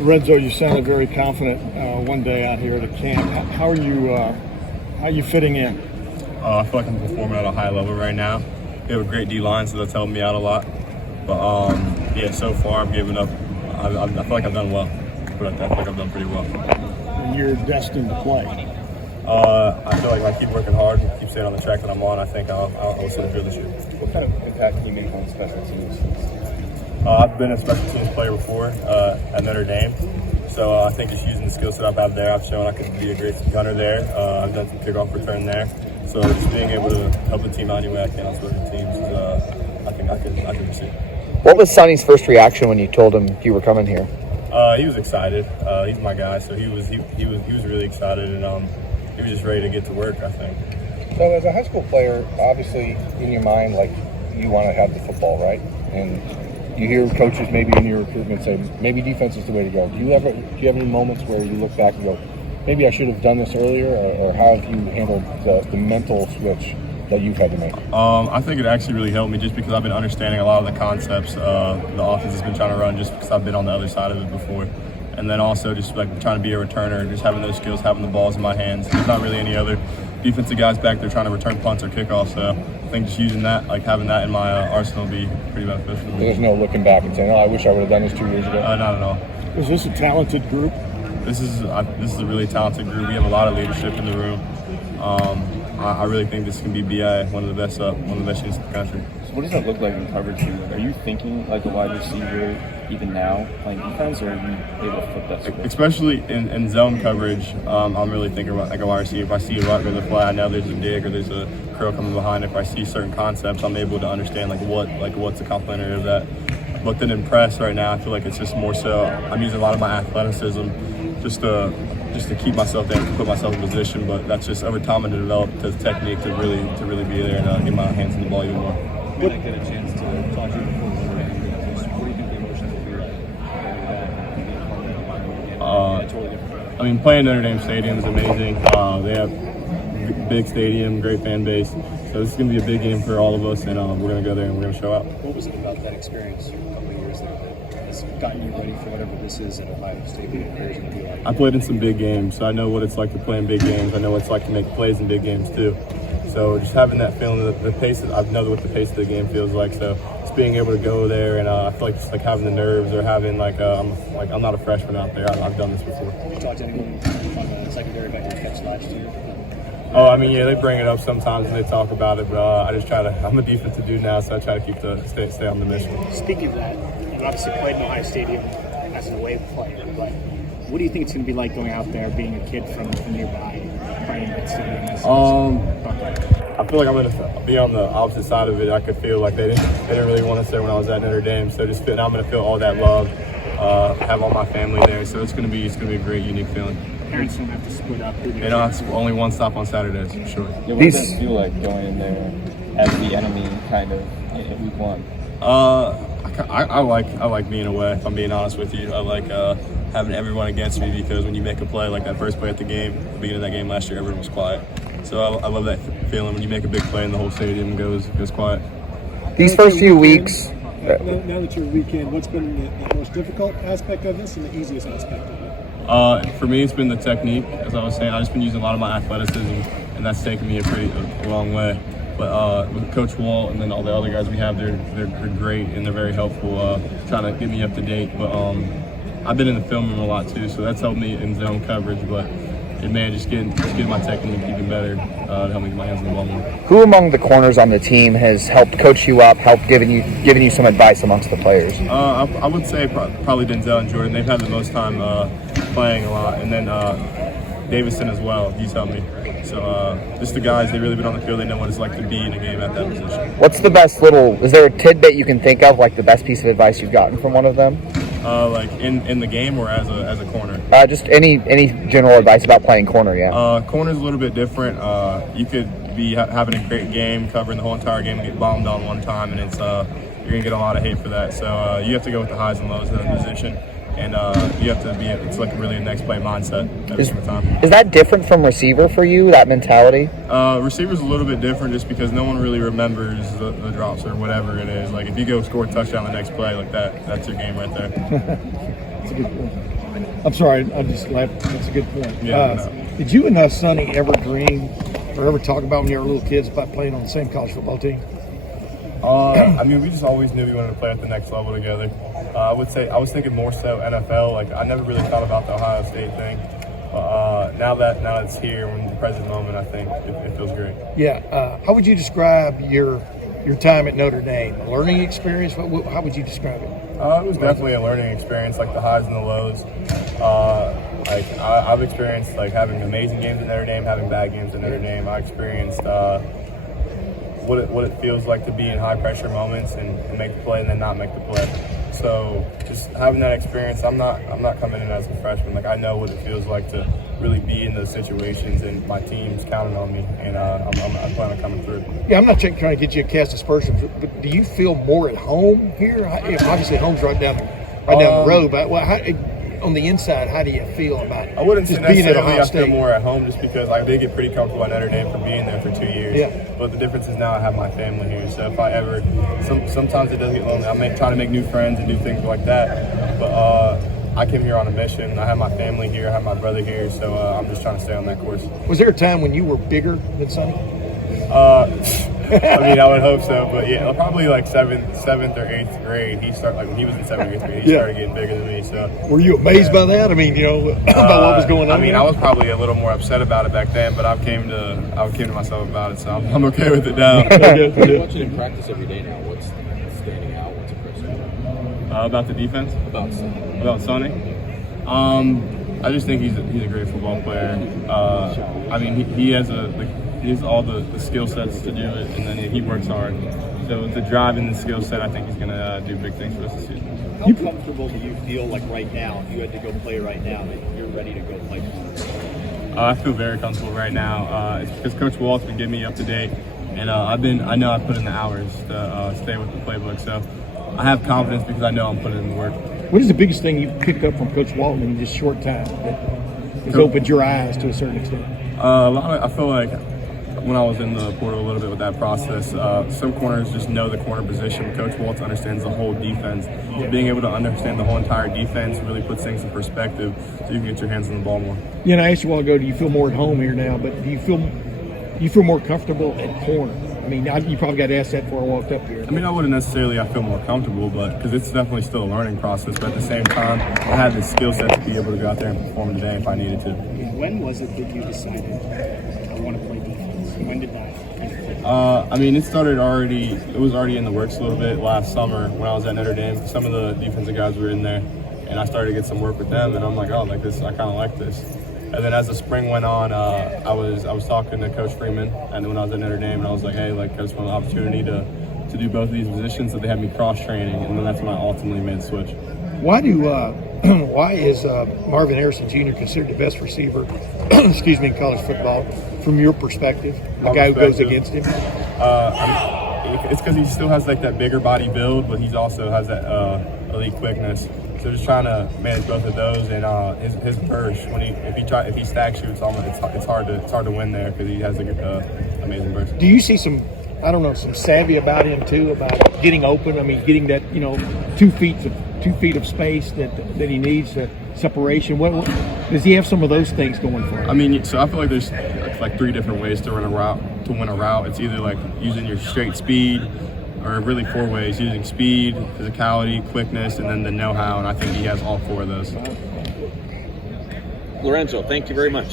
Lorenzo, you sounded very confident one day out here at a camp. How are you fitting in? I feel like I'm performing at a high level right now. We have a great D-line, so that's helping me out a lot. But yeah, so far I'm giving up. I feel like I've done well. But I think I've done pretty well. And you're destined to play. I feel like if I keep working hard and keep staying on the track that I'm on, I think I'll sit good this year. What kind of impact can you make on special teams? I've been a special teams player before at Notre Dame, so I think just using the skill set I've had there, I've shown I could be a great gunner there. I've done some kickoff return there, so just being able to help the team out any way I can on special teams is, I think I can receive. What was Sonny's first reaction when you told him you were coming here? He was excited. He's my guy, so he was really excited, and he was just ready to get to work, I think. So as a high school player, obviously in your mind, like, you want to have the football, right? And you hear coaches maybe in your recruitment say, maybe defense is the way to go. Do you have any moments where you look back and go, maybe I should have done this earlier, or how have you handled the mental switch that you've had to make? I think it actually really helped me just because I've been understanding a lot of the concepts the offense has been trying to run just because I've been on the other side of it before. And then also just like trying to be a returner, just having those skills, having the balls in my hands. There's not really any other defensive guys back there trying to return punts or kickoffs, so I think just using that, like having that in my arsenal would be pretty beneficial. There's no looking back and saying, oh, I wish I would have done this 2 years ago? Not at all. Is this a talented group? This is a really talented group. We have a lot of leadership in the room. I really think this can be BI, one of the best units in the country. So what does that look like in coverage for you? Are you thinking like a wide receiver even now playing defense, or are you able to flip that switch? Especially in zone coverage, I'm really thinking about like a wide receiver. If I see a right or the fly, I know there's a dig or there's a curl coming behind. If I see certain concepts, I'm able to understand what's a complementary of that. But then in press right now, I feel like it's just more so I'm using a lot of my athleticism just to keep myself there, to put myself in position. But that's just over time and to develop the technique to really be there and get my hands on the ball even more. When I get a chance to talk to you before the game, what do you think the emotions will be like? Totally different. I mean, playing Notre Dame Stadium is amazing. They have big stadium, great fan base. So this is going to be a big game for all of us, and we're going to go there and we're going to show out. What was it about that experience a couple of years there that has gotten you ready for whatever this is at Ohio State? I played in some big games, so I know what it's like to play in big games. I know what it's like to make plays in big games too. So just having that feeling, the pace, I know what the pace of the game feels like. So just being able to go there, and I feel like just like having the nerves or having I'm not a freshman out there. I've done this before. Did you talk to anyone on the secondary about your catch last year? Oh, I mean, yeah, they bring it up sometimes and they talk about it, but I just try to. I'm a defensive dude now, so I try to keep stay on the mission. Speaking of that, you obviously played in Ohio Stadium as an away player, but what do you think it's going to be like going out there, being a kid from nearby, playing in that stadium? I feel like I'm going to be on the opposite side of it. I could feel like they didn't really want us there when I was at Notre Dame. So now I'm going to feel all that love, have all my family there. So it's going to be a great, unique feeling. Parents don't have to split up. It's only one stop on Saturdays for sure. Yeah, what does it feel like going in there as the enemy, kind of in week one? I like being away. If I'm being honest with you, I like having everyone against me because when you make a play like that first play at the beginning of that game last year, everyone was quiet. So I love that feeling when you make a big play and the whole stadium goes quiet. These first few weeks. Now that you're a weekend, what's been the most difficult aspect of this and the easiest aspect of it? For me, it's been the technique. As I was saying, I've just been using a lot of my athleticism, and that's taken me a long way. But with Coach Walt and then all the other guys we have, they're great and they're very helpful trying to get me up to date. But I've been in the film room a lot too, so that's helped me in zone coverage. But just getting my technique even better to help me get my hands on the ball more. Who among the corners on the team has helped coach you up, helped giving you some advice amongst the players? I would say probably Denzel and Jordan. They've had the most time playing a lot, and then Davison as well. He's helped me. So just the guys, they've really been on the field. They know what it's like to be in a game at that position. What's the best is there a tidbit you can think of, like the best piece of advice you've gotten from one of them? Like in the game or as a corner? Just any general advice about playing corner, yeah. Corner's a little bit different. You could be having a great game, covering the whole entire game, and get bombed on one time, and you're gonna get a lot of hate for that. So you have to go with the highs and lows of the position, and you have to be. It's like really a next play mindset every single time. Is that different from receiver for you? That mentality? Receiver's a little bit different just because no one really remembers the drops or whatever it is. Like if you go score a touchdown the next play, like that's your game right there. That's a good point. I'm sorry, I just laughed. That's a good point. Yeah, Did you and Sonny ever dream or ever talk about when you were little kids about playing on the same college football team? I mean, we just always knew we wanted to play at the next level together. I would say I was thinking more so NFL. Like I never really thought about the Ohio State thing. Now it's here in the present moment, I think it feels great. Yeah. How would you describe your time at Notre Dame? A learning experience? How would you describe it? It was definitely a learning experience, like the highs and the lows. I've experienced like having amazing games at Notre Dame, having bad games at Notre Dame. I experienced what it feels like to be in high pressure moments and make the play and then not make the play. So just having that experience, I'm not coming in as a freshman. Like I know what it feels like to really be in those situations, and my team's counting on me, and I plan on coming through. Yeah, I'm not trying to get you a cast aspersions, but do you feel more at home here? Obviously, home's right down the road, but on the inside, how do you feel about I wouldn't just say being at necessarily Ohio I feel State? more at home just because I did get pretty comfortable at Notre Dame for being there for 2 years. Yeah. But the difference is now I have my family here. So if I ever, sometimes it does get lonely. I try to make new friends and do things like that. But I came here on a mission. I have my family here. I have my brother here. So I'm just trying to stay on that course. Was there a time when you were bigger than Sonny? I mean, I would hope so, but yeah, probably like seventh or eighth grade. He started when he was in 7th or 8th grade. He started getting bigger than me. So were you amazed by that? I mean, about what was going on? I mean, I was probably a little more upset about it back then, but I came to myself about it, so I'm okay with it now. You're watching him practice every day now. What's standing out? What's impressive? About the defense? About Sonny? I just think he's a great football player. I mean, he has all the skill sets to do it, and then he works hard. So with the drive and the skill set, I think he's going to do big things for us this season. How comfortable do you feel like right now, if you had to go play right now, that you're ready to go play? I feel very comfortable right now. It's because Coach Walt's been getting me up to date, and I know I've put in the hours to stay with the playbook. So I have confidence because I know I'm putting in the work. What is the biggest thing you picked up from Coach Walton in this short time that has opened your eyes to a certain extent? I feel like when I was in the portal a little bit with that process, some corners just know the corner position. Coach Waltz understands the whole defense. Being able to understand the whole entire defense really puts things in perspective so you can get your hands on the ball more. Yeah, and I asked you a while ago, do you feel more at home here now, but do you feel more comfortable at corner? I mean, you probably got asked that before I walked up here. I mean, I wouldn't necessarily I feel more comfortable, but because it's definitely still a learning process, but at the same time, I have the skill set to be able to go out there and perform today if I needed to. When was it that you decided I want to play defense? When did that? I mean, it was already in the works a little bit last summer when I was at Notre Dame. Some of the defensive guys were in there, and I started to get some work with them, and I'm like, oh, like this, I kind of like this. And then as the spring went on, I was talking to Coach Freeman, and when I was at Notre Dame, and I was like, hey, like I just want an opportunity to do both of these positions, so they had me cross-training, and then that's when I ultimately made the switch. Why is Marvin Harrison Jr. considered the best receiver, in college football, from your perspective, the guy who goes against him? It's because he still has like that bigger body build, but he also has that elite quickness. So just trying to manage both of those, and his burst if he stack shoots, it's hard to win there because he has an amazing burst. Do you see some savvy about him too, about getting open? I mean, getting that 2 feet of space that he needs, separation. What does he have? Some of those things going for him? I mean, so I feel like there's like 3 different ways to run a route. To win a route, it's either like using your straight speed, or really 4 ways: using speed, physicality, quickness, and then the know-how. And I think he has all 4 of those. Lorenzo, thank you very much.